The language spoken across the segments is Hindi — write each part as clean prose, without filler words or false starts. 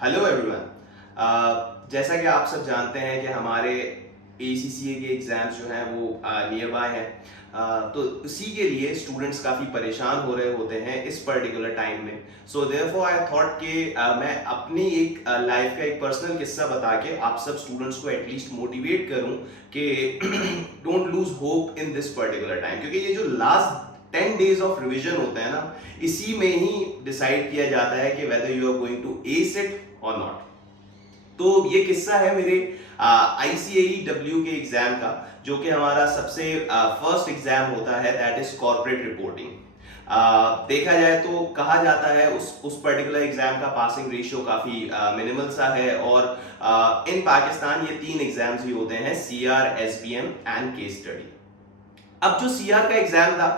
Hello everyone. जैसा कि आप सब जानते हैं कि हमारे ACCA के एग्ज़ाम्स जो हैं वो नियर बाय हैं। तो उसी के लिए स्टूडेंट्स काफ़ी परेशान हो रहे होते हैं इस पर्टिकुलर टाइम में। सो देयरफॉर आई थॉट कि मैं अपनी एक लाइफ का एक पर्सनल किस्सा बता के आप सब स्टूडेंट्स को एटलीस्ट मोटिवेट करूं कि don't lose hope in this particular time, क्योंकि ये जो लास्ट 10 डेज ऑफ रिवीजन होता है ना, इसी में ही डिसाइड किया जाता है कि whether you are going to ace it और नॉट। तो ये किस्सा है मेरे ICAEW के एग्जाम का, जो कि हमारा सबसे फर्स्ट एग्जाम होता है, दैट इज कॉर्पोरेट रिपोर्टिंग। देखा जाए तो कहा जाता है उस पर्टिकुलर एग्जाम का पासिंग रेशियो काफी मिनिमल सा है, और इन पाकिस्तान ये 3 एग्जाम्स ही होते हैं, CR, SBM and case study. अब जो CR का एग्जाम था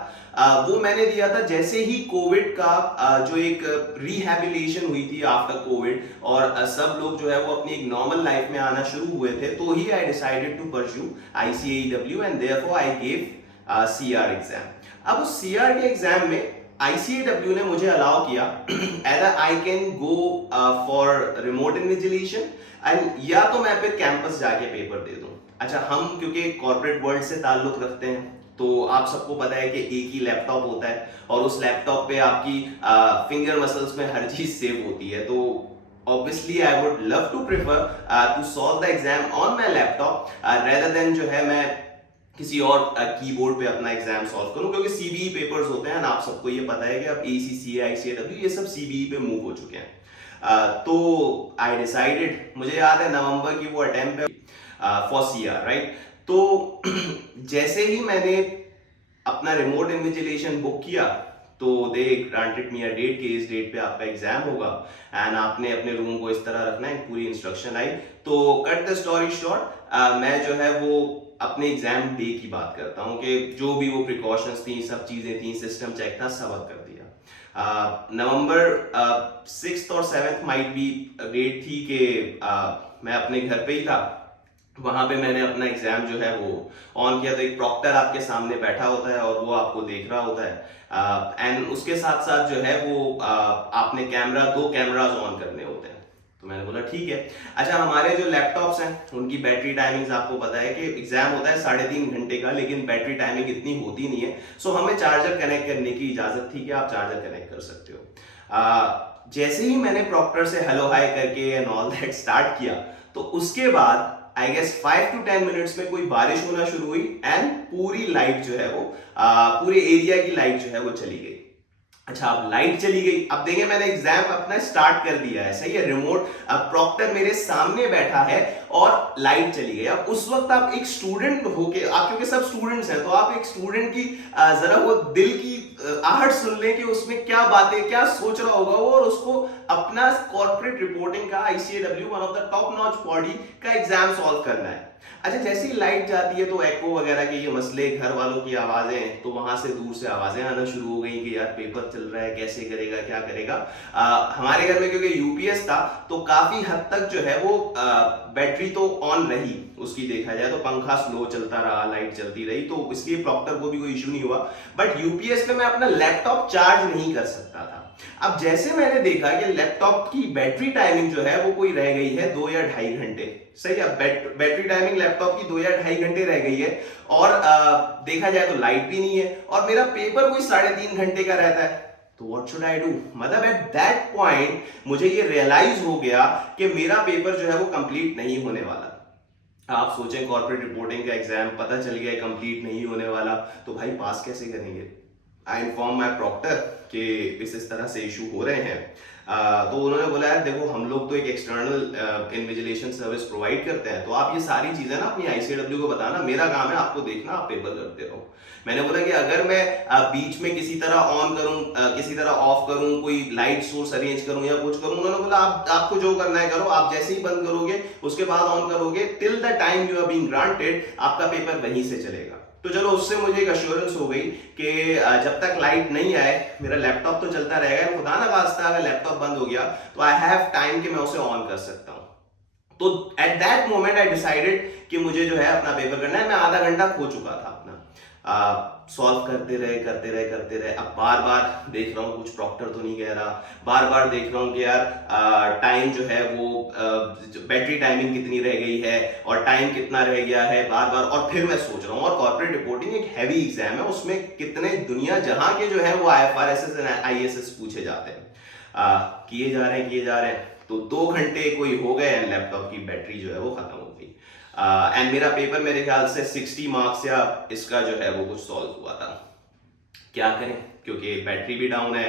वो मैंने दिया था जैसे ही कोविड का जो एक रिहैबिलिटेशन हुई थी आफ्टर कोविड, और सब लोग जो है वो अपनी एक नॉर्मल लाइफ में आना शुरू हुए थे, तो ही I decided to pursue ICAEW and therefore I give CR exam. अब उस CR के एग्जाम में ICAEW ने मुझे अलाउ किया एदा I can go for remote invigilation and, या तो मैं फिर कैंपस जाके पेपर दे दूं। अच्छा, हम क्योंकि कॉर्पोरेट वर्ल्ड से ताल्लुक रखते हैं, तो आप सबको पता है कि एक ही लैपटॉप होता है और उस लैपटॉप पे आपकी फिंगर मसल्स में हर चीज सेव होती है। तो obviously I would love to prefer to solve the exam on my laptop rather than जो है मैं किसी और कीबोर्ड पे अपना एग्जाम सॉल्व करूं, क्योंकि CBE पेपर्स होते हैं, आप सबको ये पता है कि अब ACCA, ICAEW ये सब CBE पे मूव हो चुके हैं। तो आई डिसाइडेड, मुझे याद है नवंबर की वो अटेम्प्ट है फॉर CR, राइट। तो जैसे ही मैंने अपना रिमोट इन्विजिलेशन बुक किया, तो दे ग्रांटेड मी अ डेट कि इस डेट पे आपका एग्जाम होगा एंड आपने अपने रूम को इस तरह रखना है, पूरी इंस्ट्रक्शन आई। तो कट द स्टोरी शॉर्ट, मैं जो है वो अपने एग्जाम डे की बात करता हूँ कि जो भी वो प्रिकॉशंस थी, सब चीजें थी, सिस्टम चेक था, सब कर दिया। नवंबर 6th और 7th माइट बी डेट थी कि मैं अपने घर पे ही था। वहां पे मैंने अपना एग्जाम जो है वो ऑन किया, तो एक प्रॉक्टर आपके सामने बैठा होता है और वो आपको देख रहा होता है, एंड उसके साथ साथ जो है वो आपने 2 कैमरास ऑन करने होते हैं। तो मैंने बोला ठीक है। अच्छा, हमारे जो लैपटॉप्स हैं उनकी बैटरी टाइमिंग्स आपको पता है कि एग्जाम होता है 3.5 घंटे का, लेकिन बैटरी टाइमिंग इतनी होती नहीं है। सो हमें चार्जर कनेक्ट करने की इजाजत थी कि आप चार्जर कनेक्ट कर सकते हो। जैसे ही मैंने प्रॉक्टर से हेलो हाय करके एंड ऑल दैट स्टार्ट किया, तो उसके बाद आई गेस 5 to 10 मिनट्स में कोई बारिश होना शुरू हुई एंड पूरी लाइट जो है वो पूरे एरिया की लाइट जो है वो चली गई। अच्छा, अब लाइट चली गई, अब देखिए मैंने एग्जाम अपना स्टार्ट कर दिया है, सही है, रिमोट प्रॉक्टर मेरे सामने बैठा है और लाइट चली गई। अब उस वक्त आप एक स्टूडेंट होके, आप क्योंकि सब स्टूडेंट्स हैं, तो आप एक स्टूडेंट की जरा वो दिल की आहट सुन लें कि उसमें क्या बातें, क्या सोच रहा होगा वो, और उसको अपना कॉर्पोरेट रिपोर्टिंग का ICAEW one of the top notch body का एग्जाम सॉल्व करना है। अच्छा, जैसे ही लाइट जाती है तो एको वगैरह के ये मसले, घर वालों की आवाजें, तो वहां से दूर से आवाजें आना शुरू हो गई कि यार पेपर चल रहा है, कैसे करेगा, क्या करेगा। हमारे घर में क्योंकि UPS था, तो काफी हद तक जो है वो बैटरी तो ऑन रही उसकी, देखा जाए तो पंखा स्लो चलता रहा, लाइट चलती रही, तो इसलिए प्रॉक्टर को भी कोई इशू नहीं हुआ। बट UPS पे मैं अपना लैपटॉप चार्ज नहीं कर सकता था। अब जैसे मैंने देखा कि लैपटॉप की बैटरी टाइमिंग जो है वो कोई रह गई है 2 या 2.5 घंटे, सही है, बैटरी टाइमिंग लैपटॉप की 2 या 2.5 घंटे रह गई है, और देखा जाए तो लाइट भी नहीं है, और मेरा पेपर कोई 3.5 घंटे का रहता है। तो व्हाट शुड आई डू? मतलब एट दैट पॉइंट मुझे ये रियलाइज हो गया कि मेरा पेपर जो है वो कंप्लीट नहीं होने वाला। आप सोचें, कॉर्पोरेट रिपोर्टिंग का एग्जाम पता चल गया कंप्लीट नहीं होने वाला, तो भाई पास कैसे करेंगे? आई इन्फॉर्म माई प्रॉक्टर कि इस तरह से इशू हो रहे हैं। तो उन्होंने बोला यार देखो, हम लोग तो एक एक्सटर्नल इन्विजिलेशन सर्विस प्रोवाइड करते हैं, तो आप ये सारी चीजें ना अपनी ICAEW को बताना, मेरा काम है आपको देखना, आप पेपर करते रहो। मैंने बोला कि अगर मैं बीच में किसी तरह ऑन करूं, किसी तरह ऑफ करूं, कोई लाइट सोर्स अरेंज करूं या कुछ करूं, उन्होंने बोला आपको जो करना है करो, आप जैसे ही बंद करोगे उसके बाद ऑन करोगे, till the time you are being granted आपका पेपर वहीं से चलेगा। तो चलो, उससे मुझे एक अश्योरेंस हो गई कि जब तक लाइट नहीं आए मेरा लैपटॉप तो चलता रहेगा, खुदा ना वास्ता अगर लैपटॉप बंद हो गया तो आई हैव टाइम कि मैं उसे ऑन कर सकता हूं। तो at that moment I decided कि मुझे जो है अपना पेपर करना है। मैं आधा घंटा खो चुका था अपना। सॉल्व करते रहे। अब बार बार देख रहा हूँ कुछ प्रॉक्टर तो नहीं कह रहा, बार बार देख रहा हूँ कि यार टाइम जो है वो बैटरी टाइमिंग कितनी रह गई है और टाइम कितना रह गया है, बार बार। और फिर मैं सोच रहा हूँ, और कॉर्पोरेट रिपोर्टिंग एक हैवी एग्जाम है, उसमें कितने दुनिया जहां के जो है वो IFRS एंड ISS पूछे जाते हैं। किए जा रहे हैं तो 2 घंटे कोई हो गए एंड लैपटॉप की बैटरी जो है वो खत्म हो गई। एंड मेरा पेपर मेरे ख्याल से 60 मार्क्स या इसका जो है वो कुछ सॉल्व हुआ था। क्या करें, क्योंकि बैटरी भी डाउन है,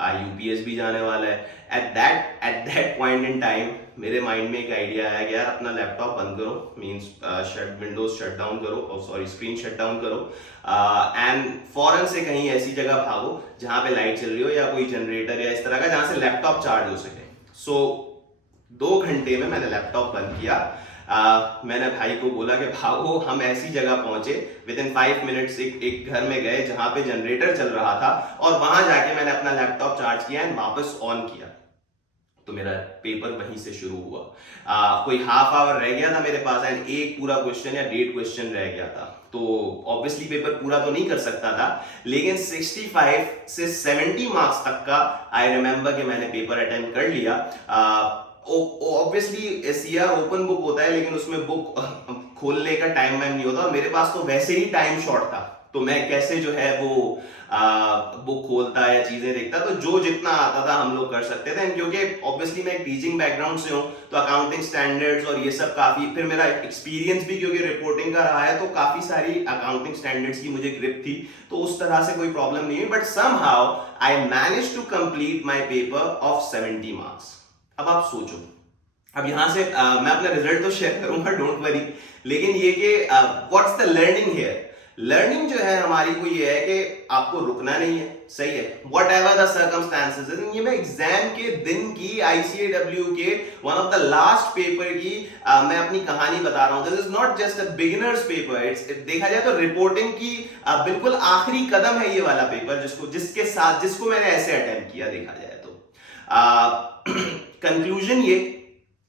यूपीएस भी जाने वाला है। At that point in time मेरे माइंड में एक आइडिया आया कि यार अपना लैपटॉप बंद करो, मींस विंडोज शट डाउन करो, और सॉरी स्क्रीन शट डाउन करो, एंड फौरन से कहीं ऐसी जगह भागो जहां पे लाइट चल रही हो या कोई जनरेटर या इस तरह का जहां से लैपटॉप चार्ज हो सके। सो 2 घंटे में मैंने लैपटॉप बंद किया। मैंने भाई को बोला कि भागो, हम ऐसी जगह पहुंचे, विद इन 5 मिनट्स एक घर में गए जहां पे जनरेटर चल रहा था, और वहां जाके मैंने अपना लैपटॉप चार्ज किया एंड वापस ऑन किया। तो मेरा पेपर वहीं से शुरू हुआ। कोई हाफ आवर रह गया था मेरे पास एंड एक पूरा क्वेश्चन या 1.5 क्वेश्चन रह गया था। तो ऑब्वियसली पेपर पूरा तो नहीं कर सकता था, लेकिन 65 से 70 मार्क्स तक का आई रिमेंबर कि मैंने पेपर अटेम्प्ट कर लिया। ऑब्वियसली सीआर ओपन बुक होता है, लेकिन उसमें बुक खोलने का टाइम नहीं होता, और मेरे पास तो वैसे ही टाइम शॉर्ट था, तो मैं कैसे जो है वो बुक खोलता या चीजें देखता। तो जो जितना आता था हम लोग कर सकते थे, क्योंकि ऑब्वियसली मैं एक टीचिंग बैकग्राउंड से हूं, तो अकाउंटिंग स्टैंडर्ड्स और ये सब काफी, फिर मेरा एक्सपीरियंस भी क्योंकि रिपोर्टिंग का रहा है, तो काफी सारी अकाउंटिंग स्टैंडर्ड्स की मुझे ग्रिप थी, तो उस तरह से कोई प्रॉब्लम नहीं है। But somehow I manage to complete my paper of 70 marks. अब आप सोचो, अब यहां से मैं अपना रिजल्ट तो शेयर करूंगा, डोंट वरी, लेकिन ये कि what's the learning here. Learning जो है हमारी वो ये है कि आपको रुकना नहीं है, सही है, वट एवर द सर्कमस्टांसेस। ये मैं एग्जाम के दिन की ICAW के one of the last paper की मैं अपनी कहानी बता रहा हूं। This is not just a beginners paper, it's देखा जाए तो रिपोर्टिंग की बिल्कुल आखिरी कदम है ये वाला पेपर, जिसको मैंने ऐसे अटेम्प्ट किया देखा जाए तो। कंक्लूजन ये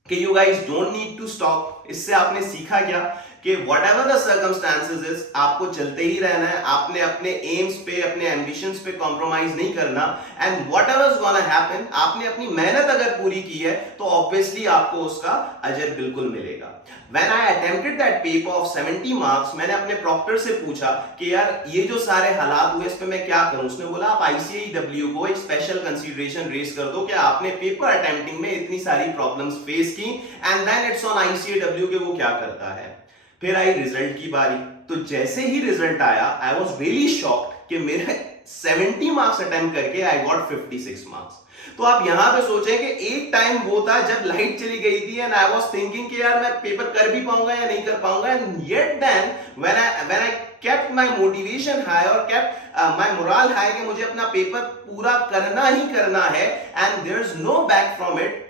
कि you guys don't need to stop. इससे आपने सीखा क्या कि व्हाटएवर द सर्कमस्टांसेस इज, आपको चलते ही रहना है, आपने अपने एम्स पे, अपने एम्बिशंस पे कॉम्प्रोमाइज नहीं करना, and whatever is gonna happen, आपने अपनी मेहनत अगर पूरी की है तो ऑब्वियसली आपको उसका अजर बिल्कुल मिलेगा। When I attempted that paper of 70 marks, मैंने अपने प्रॉक्टर से पूछा कि यार ये जो सारे हालात हुए इस पे मैं क्या करूं। उसने बोला आप ICAW को एक स्पेशल कंसीडरेशन रेज कर दो कि आपने पेपर अटेम्प्टिंग में इतनी सारी प्रॉब्लम्स फेस की, and then it's on ICAW के वो क्या करता है। फिर आई रिजल्ट की बारी, तो जैसे ही रिजल्ट आया आई वाज रियली शॉक्ड कि मेरे 70 मार्क्स अटेम्प्ट करके आई गॉट 56 मार्क्स। तो आप यहां पे सोचें कि एक टाइम वो था जब लाइट चली गई थी एंड आई वाज थिंकिंग कि यार मैं पेपर कर भी पाऊंगा या नहीं कर पाऊंगा, and yet then when I kept my motivation high और केप्ट माय मोरल हाई कि मुझे अपना पेपर पूरा करना ही करना है, and there is no back from it,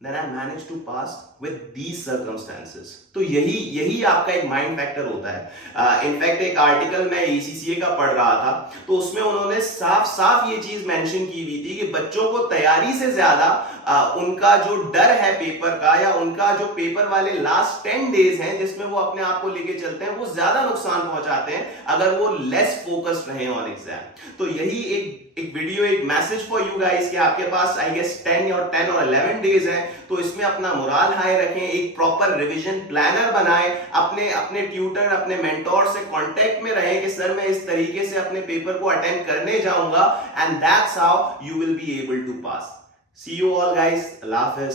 then I managed to pass with these circumstances। तो यही आपका एक माइंड फैक्टर होता है। इनफैक्ट एक आर्टिकल मैं ECCA का पढ़ रहा था, तो उसमें उन्होंने साफ साफ ये चीज मेंशन की हुई थी कि बच्चों को तैयारी से ज्यादा उनका जो डर है पेपर का, या उनका जो पेपर वाले लास्ट 10 डेज हैं जिसमें वो अपने आप को लेके चलते हैं, वो ज्यादा नुकसान पहुंचाते हैं अगर वो लेस फोकस्ड रहे ऑन एग्जाम। तो यही एक वीडियो, एक मैसेज फॉर यू गाइस कि आपके पास आई गेस 10 और 11 डेज हैं, तो इसमें अपना मोरल हाई रखें, एक प्रॉपर रिवीजन प्लानर बनाएं, अपने ट्यूटर, अपने मेंटोर से कांटेक्ट में रहें कि सर मैं इस तरीके से अपने पेपर को अटेम्प्ट करने जाऊंगा, and that's how you will be able to pass. See you all guys, अल्लाह हाफिज।